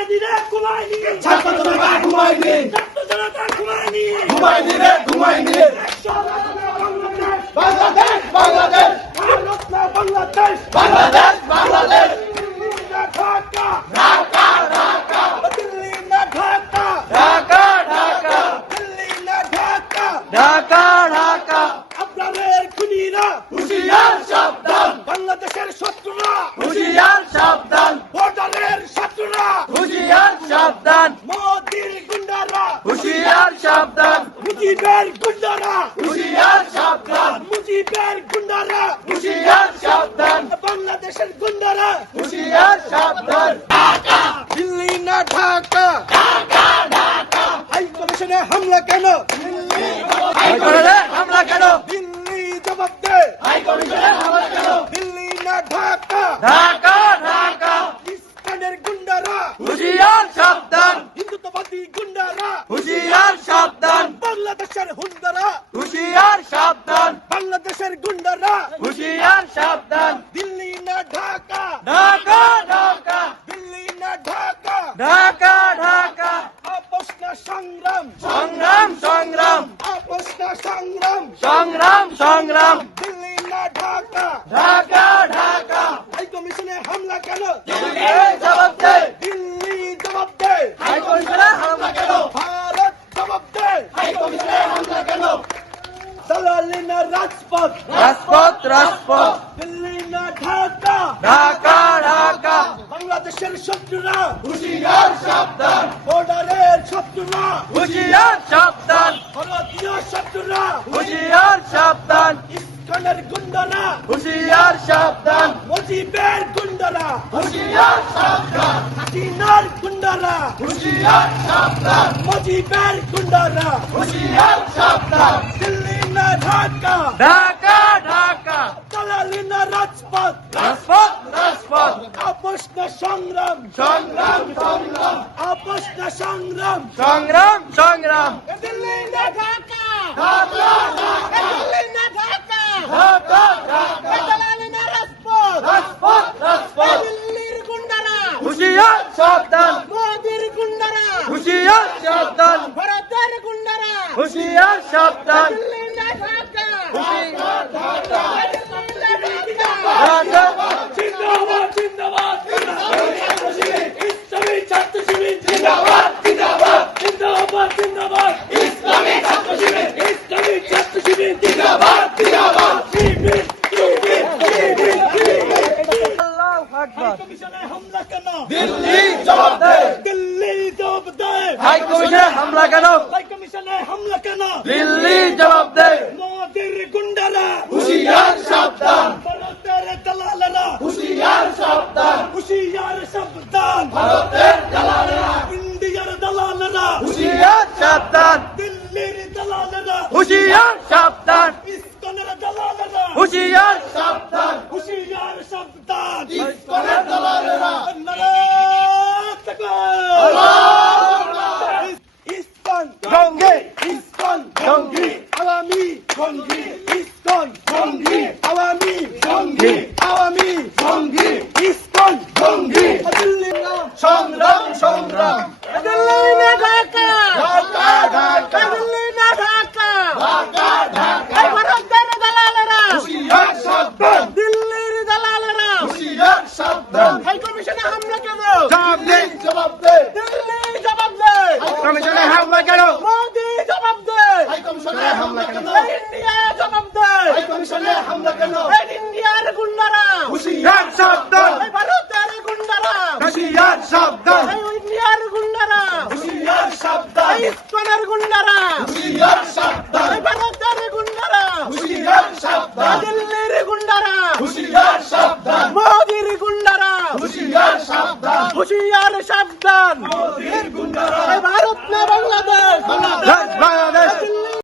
ঘুমায়নি। রে ঘুমায়নি। ছাত্র জনতা ঘুমায়নি। ছাত্র জনতা ঘুমায়নি ঘুমায়নি রে ঘুমায়নি বাংলাদেশ বাংলাদেশ বাংলাদেশ। বাংলাদেশ বাংলাদেশ। ঢাকা ঢাকা। ঢাকা দিল্লি না ঢাকা। ঢাকা ঢাকা। দিল্লি না ঢাকা ঢাকা ঢাকা আপনাদের খুনিরা হুশিয়ার সাবধান বাংলাদেশের শত্রুরা হুশিয়ার সাবধান বর্ডারের শত্রুরা হুশিয়ার সাবধান মোদির গুন্ডারা হুশিয়ার সাবধান মুজিবের গুন্ডারা। হুশিয়ার সাবধান। মুজিবের গুন্ডারা। হুশিয়ার সাবধান। বাংলাদেশের গুন্ডারা। হুশিয়ার সাবধান দিল্লি না ঢাকা হাই কমিশনে হামলা কেন হাইকোর্টে হামলা কেন দিল্লি জবাব দে হাই কমিশনে হামলা কেন দিল্লি না ঢাকা ঢাকা ঢাকা ইস্কানের গুন্ডারা হুশিয়ার সাবধান হিন্দুত্ববাদী গুন্ডারা হুশিয়ার সাবধান বাংলাদেশের হুন্ডারা হুশিয়ার সাবধান বাংলাদেশের গুন্ডারা হুশিয়ার সাবধান। দিল্লি না ঢাকা। ঢাকা ঢাকা। দিল্লি না ঢাকা। ঢাকা ঢাকা। আপোষ না সংগ্রাম। সংগ্রাম সংগ্রাম। আপোষ না সংগ্রাম। সংগ্রাম সংগ্রাম। দিল্লি না ঢাকা। ঢাকা ঢাকা হাই কমিশনে হামলা কেন এই জবাব দে দিল্লি জবাব দে হাই কমিশনে হামলা কেন ভারত জবাব দে হাই কমিশনে হামলা কেন দালালি না রাজপথ। রাজপথ রাজপথ। দিল্লি না ঢাকা। ঢাকা ঢাকা। বাংলাদেশের শত্রুরা। হুশিয়ার সাবধান। বর্ডারের শত্রুরা। হুশিয়ার সাবধান। ভারতীয় শত্রুরা। হুশিয়ার সাবধান। ইস্কনের গুন্ডারা। হুশিয়ার সাবধান। মুজিবের গুন্ডারা। হুশিয়ার সাবধান। হাসিনার গুন্ডারা। হুশিয়ার সাবধান। মুজিবের গুন্ডারা। হুশিয়ার সাবধান। দিল্লি না ঢাকা। ঢাকা ঢাকা। দালালি না রাজপথ। রাজপথ রাজপথ। আপোষ না সংগ্রাম। সংগ্রাম সংগ্রাম। আপোষ না সংগ্রাম। সংগ্রাম সংগ্রাম। দিল্লি না ঢাকা। ঢাকা ঢাকা। দিল্লি না হুশিয়ার সাবধান মোদির গুন্ডারা হুশিয়ার সাবধান ভারতের গুন্ডারা হুশিয়ার সাবধান ঢাকা ঢাকা কমিশনে হামলা কেন? হাই কমিশনে হামলা কেন? দিল্লি জবাব দে মোদির গুন্ডারা। হুশিয়ার সাবধান। ভারতের দালালেরা। হুশিয়ার সাবধান। হুশিয়ার সাবধান। ভারতের দালালেরা। ইন্ডিয়ার দালালেরা। হুশিয়ার সাবধান। দিল্লির দালালেরা। হুশিয়ার সাবধান। ইস্কনের দালালেরা। হুশিয়ার সাবধান। হুশিয়ার সাবধান। ইসকনের দালালেরা। আওয়ামী সঙ্গী ইস্কন সঙ্গী আওয়ামী সঙ্গী আওয়ামী সঙ্গী ইস্কন সঙ্গী। সঙ্গী। ভারতের গুন্ডারা। ভারতের গুন্ডারা। দিল্লির গুন্ডারা। মোদির গুন্ডারা। হুশিয়ার সাবধান।